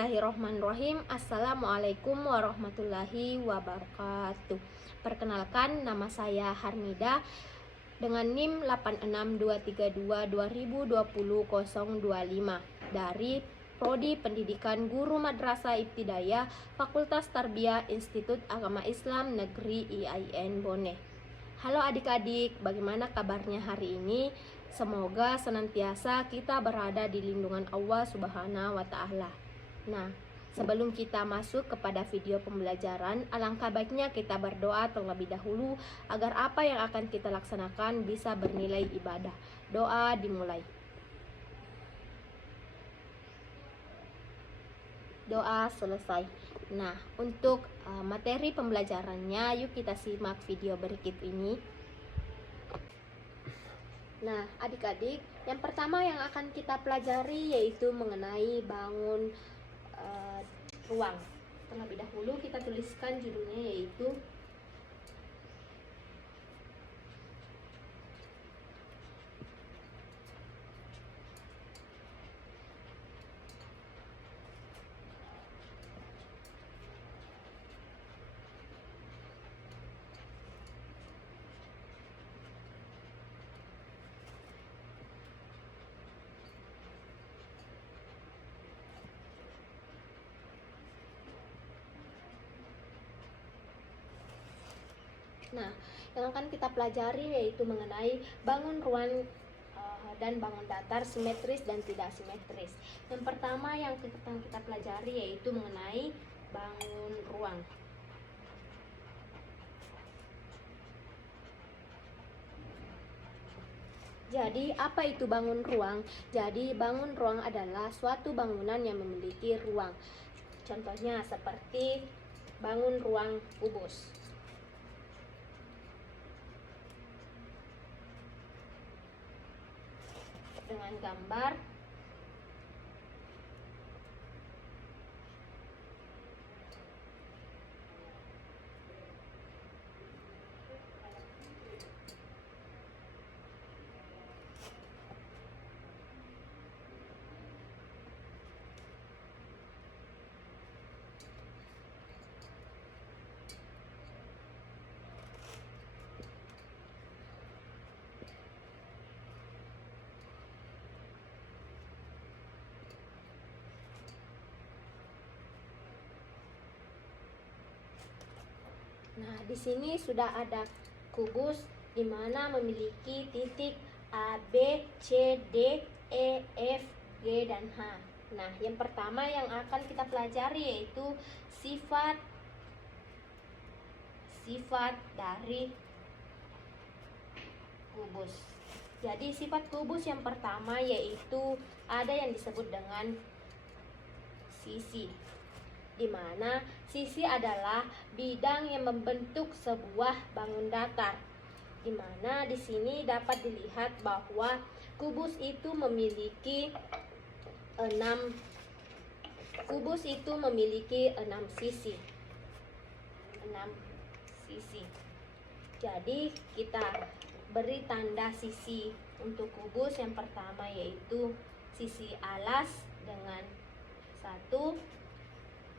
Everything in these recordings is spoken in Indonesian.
Bismillahirrohmanirrohim. Assalamualaikum warahmatullahi wabarakatuh. Perkenalkan, nama saya Harmida dengan NIM 86232202025 dari Prodi Pendidikan Guru Madrasah Ibtidaiyah Fakultas Tarbiyah Institut Agama Islam Negeri IAIN Bone. Halo adik-adik, bagaimana kabarnya hari ini? Semoga senantiasa kita berada di lindungan Allah Subhanahu wa Ta'ala. Nah, sebelum kita masuk kepada video pembelajaran, alangkah baiknya kita berdoa terlebih dahulu agar apa yang akan kita laksanakan bisa bernilai ibadah. Doa dimulai. Doa selesai. Nah, untuk materi pembelajarannya, yuk kita simak video berikut ini. Nah, adik-adik, yang pertama yang akan kita pelajari yaitu mengenai bangun ruang. Terlebih dahulu kita tuliskan judulnya yaitu Nah, yang akan kita pelajari yaitu mengenai bangun ruang dan bangun datar simetris dan tidak simetris. Yang pertama yang kita pelajari yaitu mengenai bangun ruang. Jadi, apa itu bangun ruang? Jadi, bangun ruang adalah suatu bangunan yang memiliki ruang. Contohnya seperti bangun ruang kubus. Dengan gambar Nah, di sini sudah ada kubus di mana memiliki titik A, B, C, D, E, F, G, dan H. Nah, yang pertama yang akan kita pelajari yaitu sifat dari kubus. Jadi, sifat kubus yang pertama yaitu ada yang disebut dengan sisi, di mana sisi adalah bidang yang membentuk sebuah bangun datar. Di mana di sini dapat dilihat bahwa kubus itu memiliki 6 sisi. 6 sisi. Jadi kita beri tanda sisi untuk kubus yang pertama yaitu sisi alas dengan 1,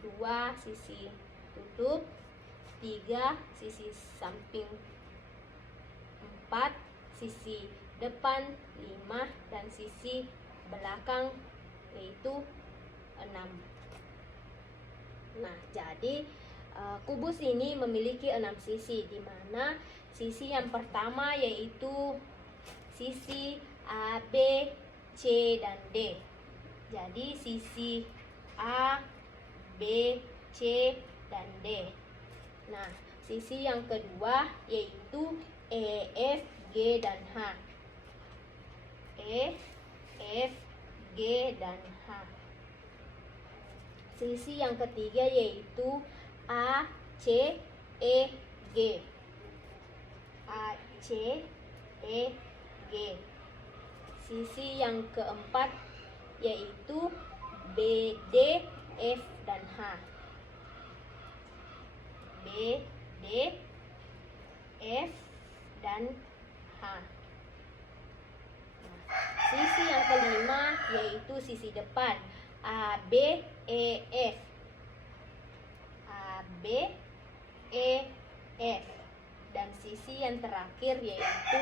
2 sisi tutup, 3 sisi samping, 4 sisi depan, 5 dan sisi belakang yaitu 6. Nah, jadi kubus ini memiliki 6 sisi, di mana sisi yang pertama yaitu sisi A, B, C, dan D. Jadi sisi A, B, C, dan D. Nah, sisi yang kedua yaitu E, F, G, dan H. E, F, G, dan H. Sisi yang ketiga yaitu A, C, E, G. A, C, E, G. Sisi yang keempat yaitu B, D, F, dan H. B, D, F, dan H. Nah, sisi yang kelima yaitu sisi depan A, B, EF, AB, EF, dan sisi yang terakhir yaitu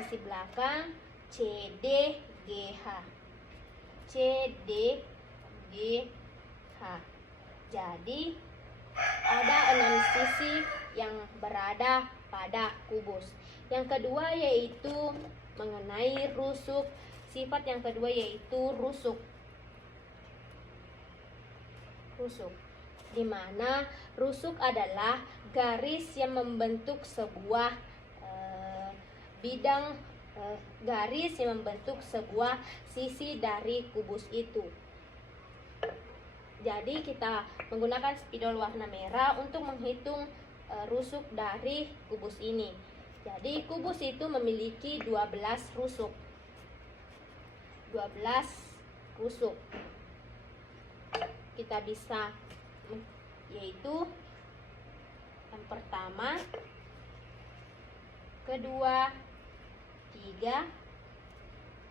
sisi belakang CDGH, CDGH. Jadi ada 6 sisi yang berada pada kubus. Yang kedua yaitu mengenai rusuk. Sifat yang kedua yaitu rusuk. Rusuk, di mana rusuk adalah garis yang membentuk sebuah garis yang membentuk sebuah sisi dari kubus itu. Jadi kita menggunakan spidol warna merah untuk menghitung rusuk dari kubus ini. Jadi kubus itu memiliki 12 rusuk. 12 rusuk. Kita bisa yaitu yang pertama, kedua, 3,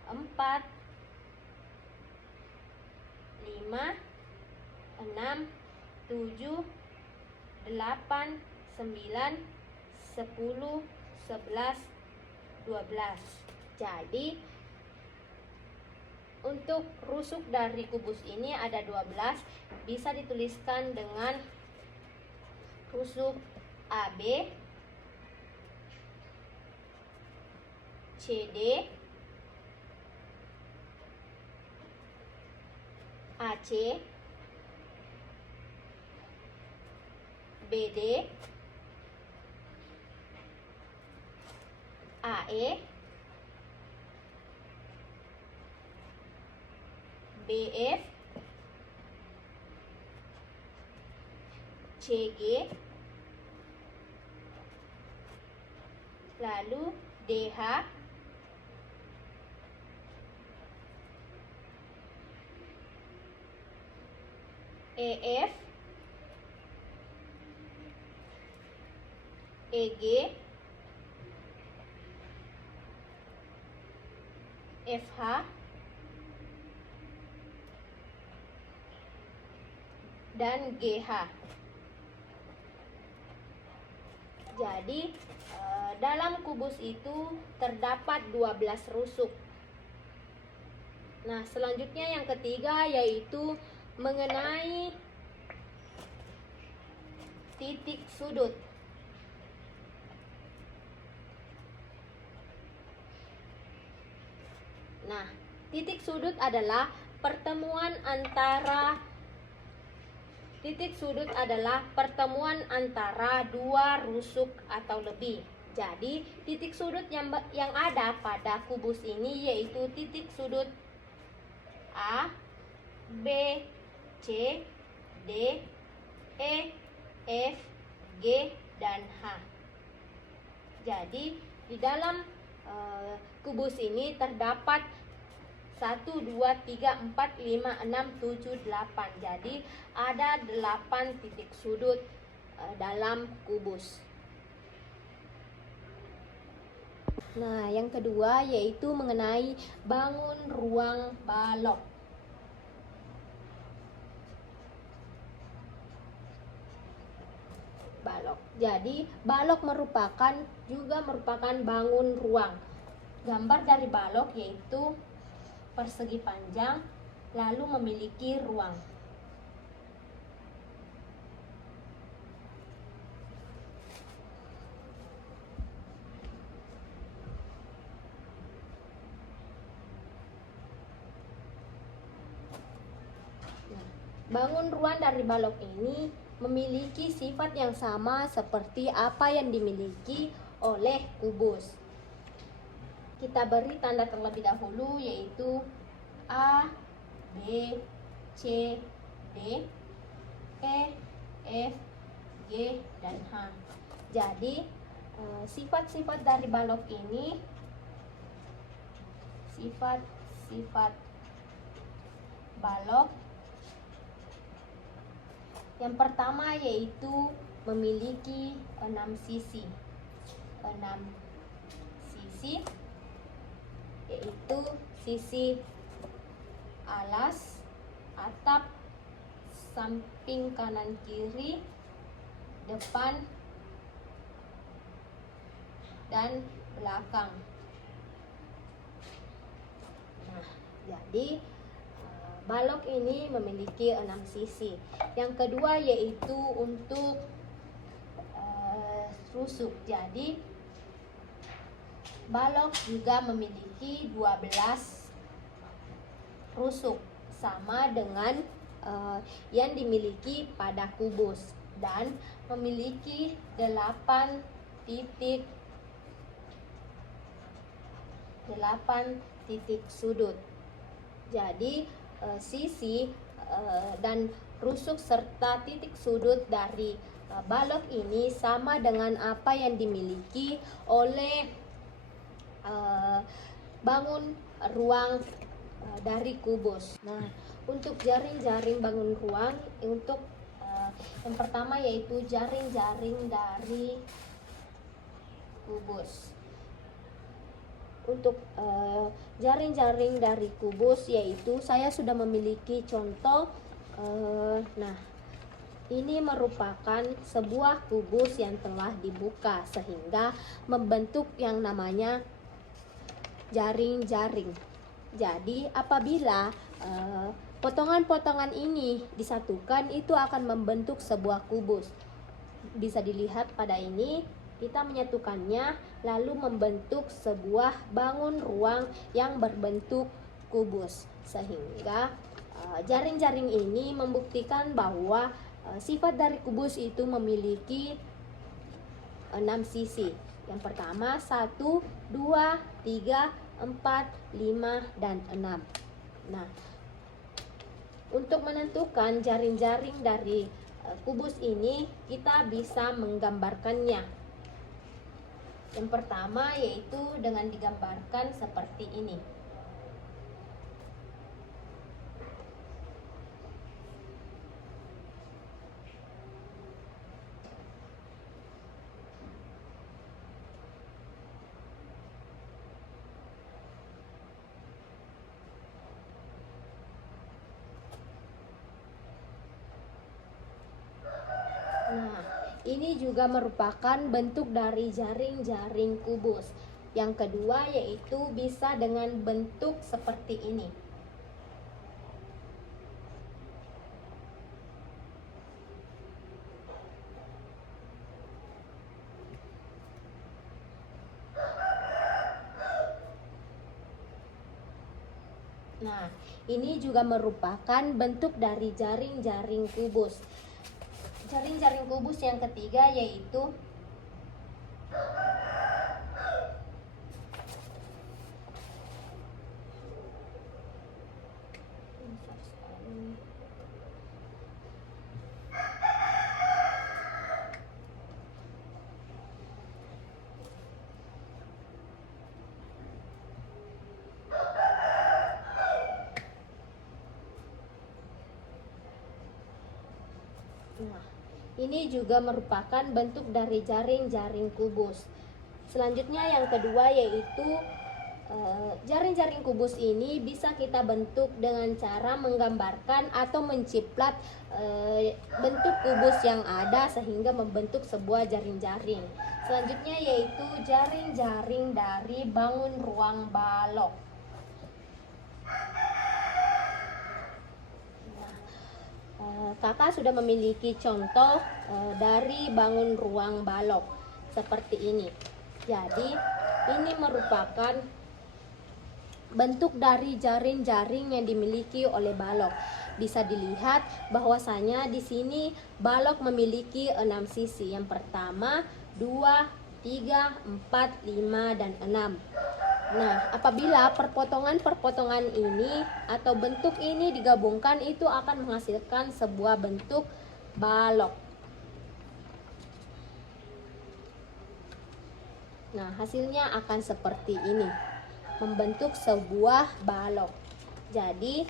4, 5, 6, 7, 8, 9, 10, 11, 12. Jadi untuk rusuk dari kubus ini ada 12, bisa dituliskan dengan rusuk AB, CD, AC, BD, AE, BF, CG, lalu DH, EF, EG, FH, dan GH. Jadi dalam kubus itu terdapat 12 rusuk. Nah, selanjutnya yang ketiga yaitu mengenai titik sudut. Nah, titik sudut adalah pertemuan antara dua rusuk atau lebih. Jadi, titik sudut yang ada pada kubus ini yaitu titik sudut A, B, C, D, E, F, G, dan H. Jadi, di dalam kubus ini terdapat 1, 2, 3, 4, 5, 6, 7, 8. Jadi ada 8 titik sudut dalam kubus. Nah, yang kedua yaitu mengenai bangun ruang balok. Jadi balok juga merupakan bangun ruang. Gambar dari balok yaitu persegi panjang lalu memiliki ruang. Bangun ruang dari balok ini memiliki sifat yang sama seperti apa yang dimiliki oleh kubus. Kita beri tanda terlebih dahulu yaitu A, B, C, D, E, F, G, dan H. Jadi sifat-sifat dari balok ini, sifat-sifat balok yang pertama yaitu memiliki 6 sisi. 6 sisi yaitu sisi alas, atap, samping kanan kiri, depan, dan belakang. Nah, jadi balok ini memiliki 6 sisi. Yang kedua yaitu untuk rusuk. Jadi balok juga memiliki 12 rusuk, sama dengan yang dimiliki pada kubus, dan memiliki 8 titik sudut. Jadi sisi dan rusuk serta titik sudut dari balok ini sama dengan apa yang dimiliki oleh bangun ruang dari kubus. Nah, untuk jaring-jaring bangun ruang, untuk yang pertama yaitu jaring-jaring dari kubus. Untuk jaring-jaring dari kubus yaitu saya sudah memiliki contoh. Nah, ini merupakan sebuah kubus yang telah dibuka sehingga membentuk yang namanya jaring-jaring. Jadi apabila potongan-potongan ini disatukan, itu akan membentuk sebuah kubus. Bisa dilihat pada ini, kita menyatukannya lalu membentuk sebuah bangun ruang yang berbentuk kubus, sehingga jaring-jaring ini membuktikan bahwa sifat dari kubus itu memiliki 6 sisi. Yang pertama 1, 2, 3, 4, 5, dan 6. Nah, untuk menentukan jaring-jaring dari kubus ini, kita bisa menggambarkannya. Yang pertama yaitu dengan digambarkan seperti ini. Nah, ini juga merupakan bentuk dari jaring-jaring kubus. Yang kedua yaitu bisa dengan bentuk seperti ini. Nah, ini juga merupakan bentuk dari jaring-jaring kubus. Jaring-jaring kubus yang ketiga yaitu ini juga merupakan bentuk dari jaring-jaring kubus. Selanjutnya yang kedua yaitu jaring-jaring kubus ini bisa kita bentuk dengan cara menggambarkan atau menciprat bentuk kubus yang ada sehingga membentuk sebuah jaring-jaring. Selanjutnya yaitu jaring-jaring dari bangun ruang balok. Kakak sudah memiliki contoh dari bangun ruang balok seperti ini. Jadi ini merupakan bentuk dari jaring-jaring yang dimiliki oleh balok. Bisa dilihat bahwasanya di sini balok memiliki 6 sisi. Yang pertama 2, 3, 4, 5, dan 6. Nah, apabila perpotongan-perpotongan ini atau bentuk ini digabungkan, itu akan menghasilkan sebuah bentuk balok. Nah, hasilnya akan seperti ini, membentuk sebuah balok. Jadi,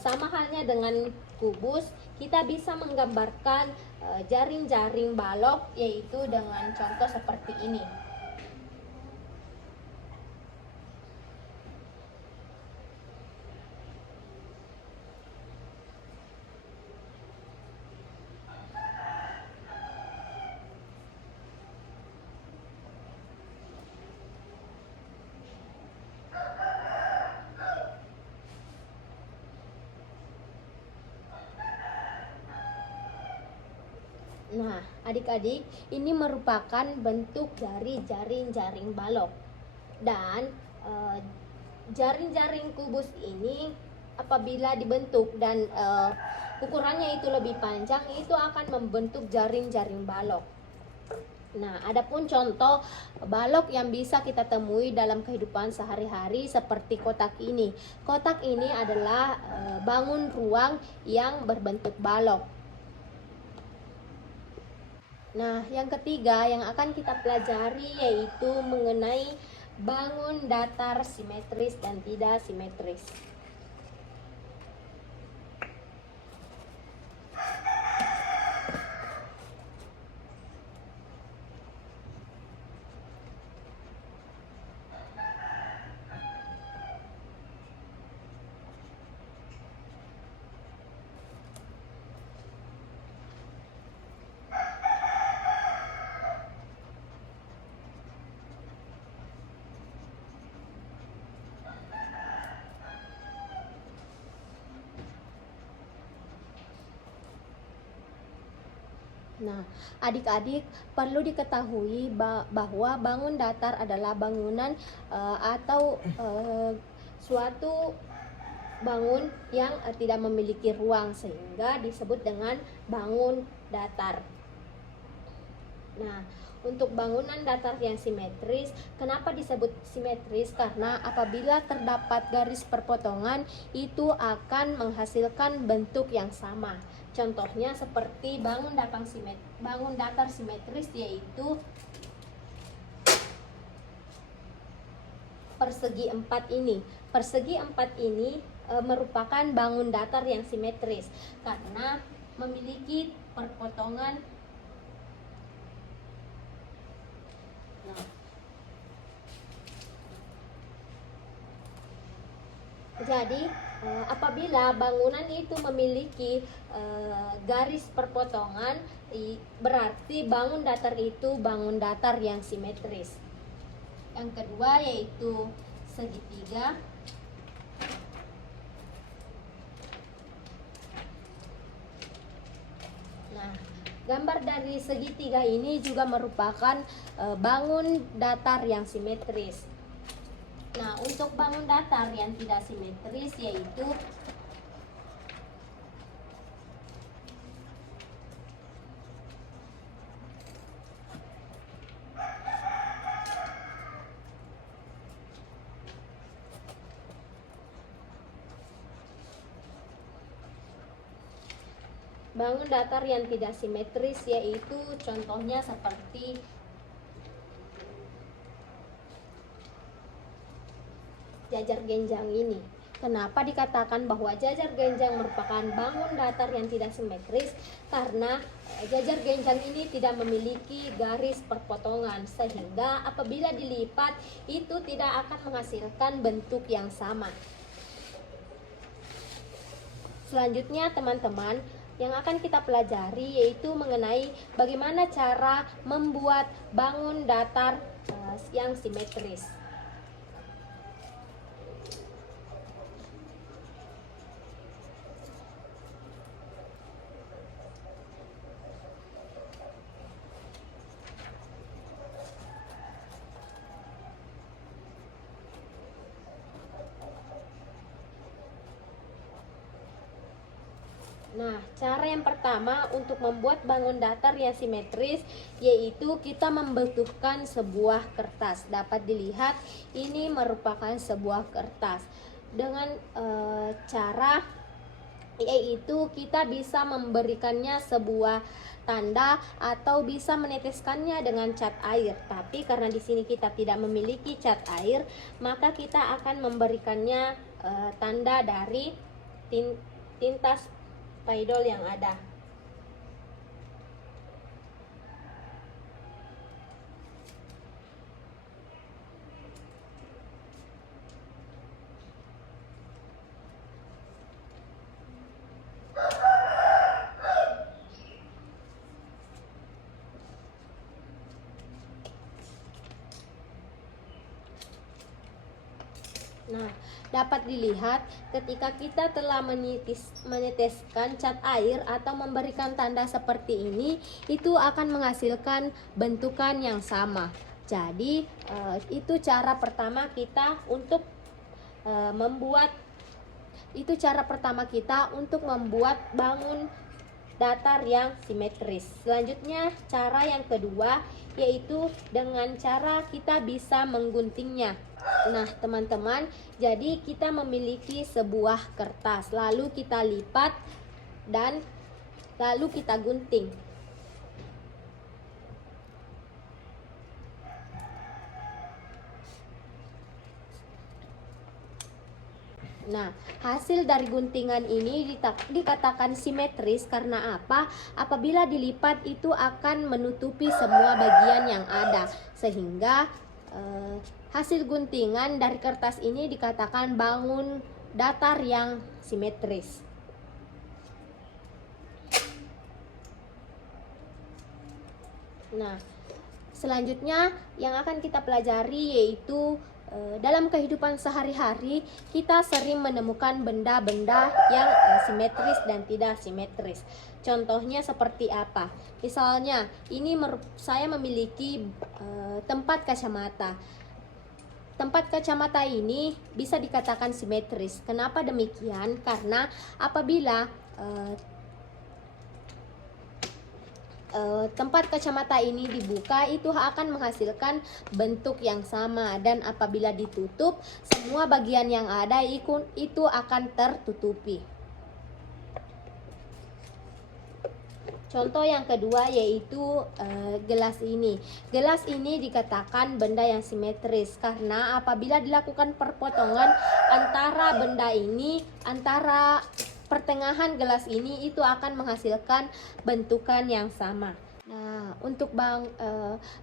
sama halnya dengan kubus, kita bisa menggambarkan jaring-jaring balok yaitu dengan contoh seperti ini. Nah, adik-adik, ini merupakan bentuk dari jaring-jaring balok. Dan jaring-jaring kubus ini apabila dibentuk dan ukurannya itu lebih panjang, itu akan membentuk jaring-jaring balok. Nah, adapun contoh balok yang bisa kita temui dalam kehidupan sehari-hari seperti kotak ini. Kotak ini adalah bangun ruang yang berbentuk balok. Nah, yang ketiga yang akan kita pelajari yaitu mengenai bangun datar simetris dan tidak simetris. Nah, adik-adik perlu diketahui bahwa bangun datar adalah bangunan atau suatu bangun yang tidak memiliki ruang sehingga disebut dengan bangun datar. Nah, untuk bangunan datar yang simetris, kenapa disebut simetris? Karena apabila terdapat garis perpotongan, itu akan menghasilkan bentuk yang sama. Contohnya seperti bangun datar simetris yaitu persegi 4 ini. Persegi 4 ini merupakan bangun datar yang simetris karena memiliki perpotongan. Jadi apabila bangunan itu memiliki garis perpotongan, berarti bangun datar itu bangun datar yang simetris. Yang kedua yaitu segitiga. Nah, gambar dari segitiga ini juga merupakan bangun datar yang simetris. Nah, untuk bangun datar yang tidak simetris yaitu bangun datar yang tidak simetris yaitu contohnya seperti jajar genjang ini. Kenapa dikatakan bahwa jajar genjang merupakan bangun datar yang tidak simetris? Karena jajar genjang ini tidak memiliki garis perpotongan sehingga apabila dilipat itu tidak akan menghasilkan bentuk yang sama. Selanjutnya teman-teman, yang akan kita pelajari yaitu mengenai bagaimana cara membuat bangun datar yang simetris. Nah, cara yang pertama untuk membuat bangun datar yang simetris yaitu kita membutuhkan sebuah kertas. Dapat dilihat ini merupakan sebuah kertas. Dengan cara yaitu kita bisa memberikannya sebuah tanda atau bisa meneteskannya dengan cat air. Tapi karena di sini kita tidak memiliki cat air, maka kita akan memberikannya tanda dari tinta spidol yang ada. Nah, dapat dilihat ketika kita telah meneteskan cat air atau memberikan tanda seperti ini, itu akan menghasilkan bentukan yang sama. Jadi, itu cara pertama kita untuk membuat bangun datar yang simetris. Selanjutnya, cara yang kedua yaitu dengan cara kita bisa mengguntingnya. Nah, teman-teman, jadi kita memiliki sebuah kertas, lalu kita lipat dan lalu kita gunting. Nah, hasil dari guntingan ini dikatakan simetris karena apa? Apabila dilipat itu akan menutupi semua bagian yang ada, sehingga hasil guntingan dari kertas ini dikatakan bangun datar yang simetris. Nah, selanjutnya yang akan kita pelajari yaitu dalam kehidupan sehari-hari kita sering menemukan benda-benda yang simetris dan tidak simetris. Contohnya seperti apa? Misalnya, saya memiliki tempat kacamata. Tempat kacamata ini bisa dikatakan simetris. Kenapa demikian? Karena apabila tempat kacamata ini dibuka, itu akan menghasilkan bentuk yang sama, dan apabila ditutup, semua bagian yang ada itu akan tertutupi. Contoh yang kedua yaitu gelas ini. Gelas ini dikatakan benda yang simetris karena apabila dilakukan perpotongan antara benda ini, antara pertengahan gelas ini, itu akan menghasilkan bentukan yang sama. Nah, untuk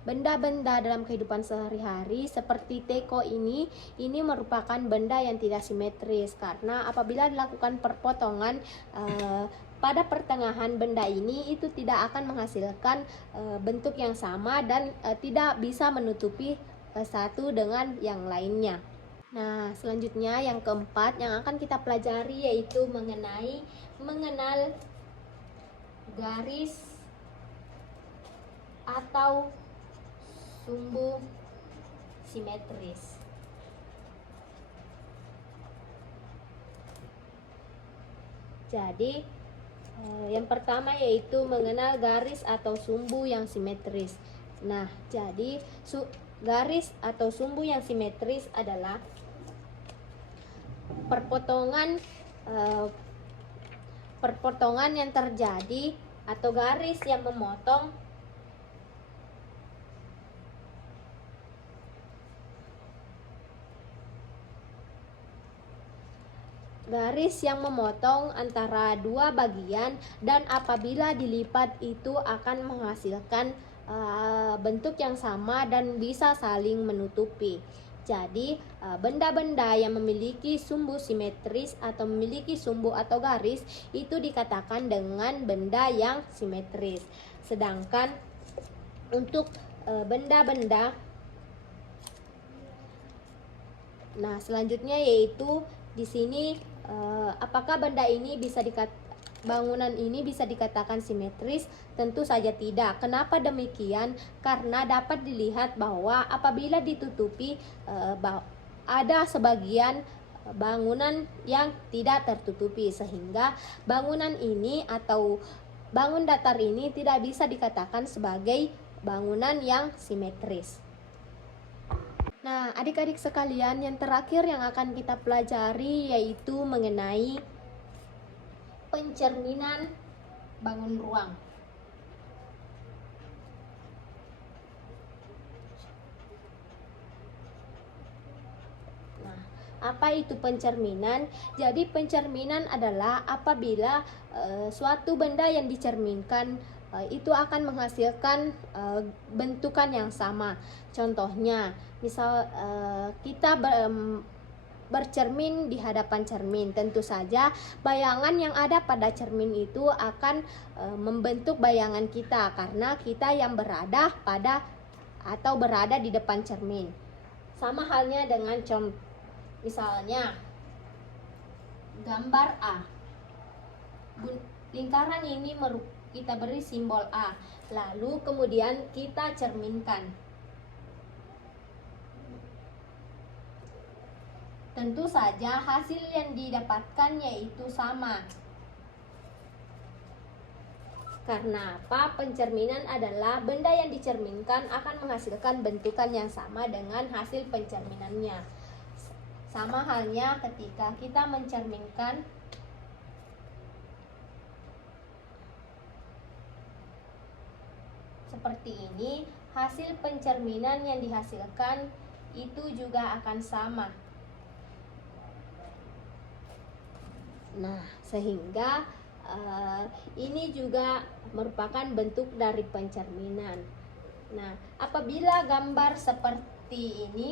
benda-benda dalam kehidupan sehari-hari seperti teko ini merupakan benda yang tidak simetris karena apabila dilakukan perpotongan pada pertengahan benda ini, itu tidak akan menghasilkan bentuk yang sama dan tidak bisa menutupi satu dengan yang lainnya. Nah, selanjutnya yang keempat yang akan kita pelajari yaitu mengenal garis atau sumbu simetris. Jadi, yang pertama yaitu mengenal garis atau sumbu yang simetris. Nah, jadi garis atau sumbu yang simetris adalah perpotongan yang terjadi atau garis yang memotong antara dua bagian, dan apabila dilipat itu akan menghasilkan bentuk yang sama dan bisa saling menutupi. Jadi, benda-benda yang memiliki sumbu simetris atau memiliki sumbu atau garis itu dikatakan dengan benda yang simetris. Sedangkan untuk benda-benda, nah selanjutnya yaitu di sini apakah bangunan ini bisa dikatakan simetris? Tentu saja tidak. Kenapa demikian? Karena dapat dilihat bahwa apabila ditutupi ada sebagian bangunan yang tidak tertutupi, sehingga bangunan ini atau bangun datar ini tidak bisa dikatakan sebagai bangunan yang simetris. Nah, adik-adik sekalian, yang terakhir yang akan kita pelajari yaitu mengenai pencerminan bangun ruang. Nah, apa itu pencerminan? Jadi pencerminan adalah apabila suatu benda yang dicerminkan itu akan menghasilkan bentukan yang sama. Contohnya, misal kita bercermin di hadapan cermin, tentu saja bayangan yang ada pada cermin itu akan membentuk bayangan kita karena kita yang berada di depan cermin. Sama halnya dengan Misalnya, gambar A. Lingkaran ini kita beri simbol A. Lalu kemudian kita cerminkan. Tentu saja hasil yang didapatkan yaitu sama. Karena apa? Pencerminan adalah benda yang dicerminkan akan menghasilkan bentukan yang sama dengan hasil pencerminannya. Sama halnya ketika kita mencerminkan seperti ini, hasil pencerminan yang dihasilkan itu juga akan sama. Nah, sehingga ini juga merupakan bentuk dari pencerminan. Nah, apabila gambar seperti ini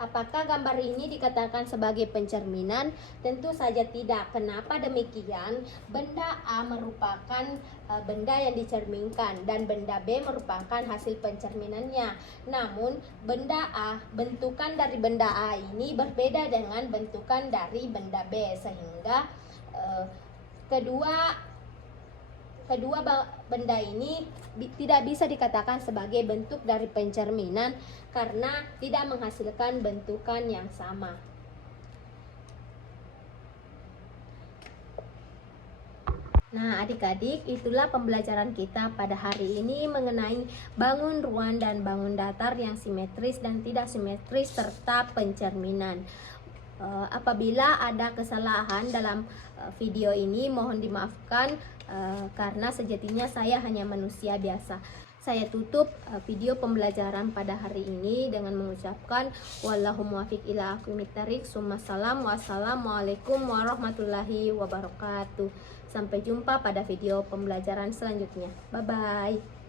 apakah gambar ini dikatakan sebagai pencerminan? Tentu saja tidak. Kenapa demikian? Benda A merupakan benda yang dicerminkan dan benda B merupakan hasil pencerminannya. Namun benda A, bentukan dari benda A ini berbeda dengan bentukan dari benda B, sehingga kedua benda ini tidak bisa dikatakan sebagai bentuk dari pencerminan karena tidak menghasilkan bentukan yang sama. Nah, adik-adik, itulah pembelajaran kita pada hari ini mengenai bangun ruang dan bangun datar yang simetris dan tidak simetris serta pencerminan. Apabila ada kesalahan dalam video ini, mohon dimaafkan karena sejatinya saya hanya manusia biasa. Saya tutup video pembelajaran pada hari ini dengan mengucapkan wallahu muwaffiq ila aqwamit thariq. Wassalamualaikum warahmatullahi wabarakatuh. Sampai jumpa pada video pembelajaran selanjutnya. Bye bye.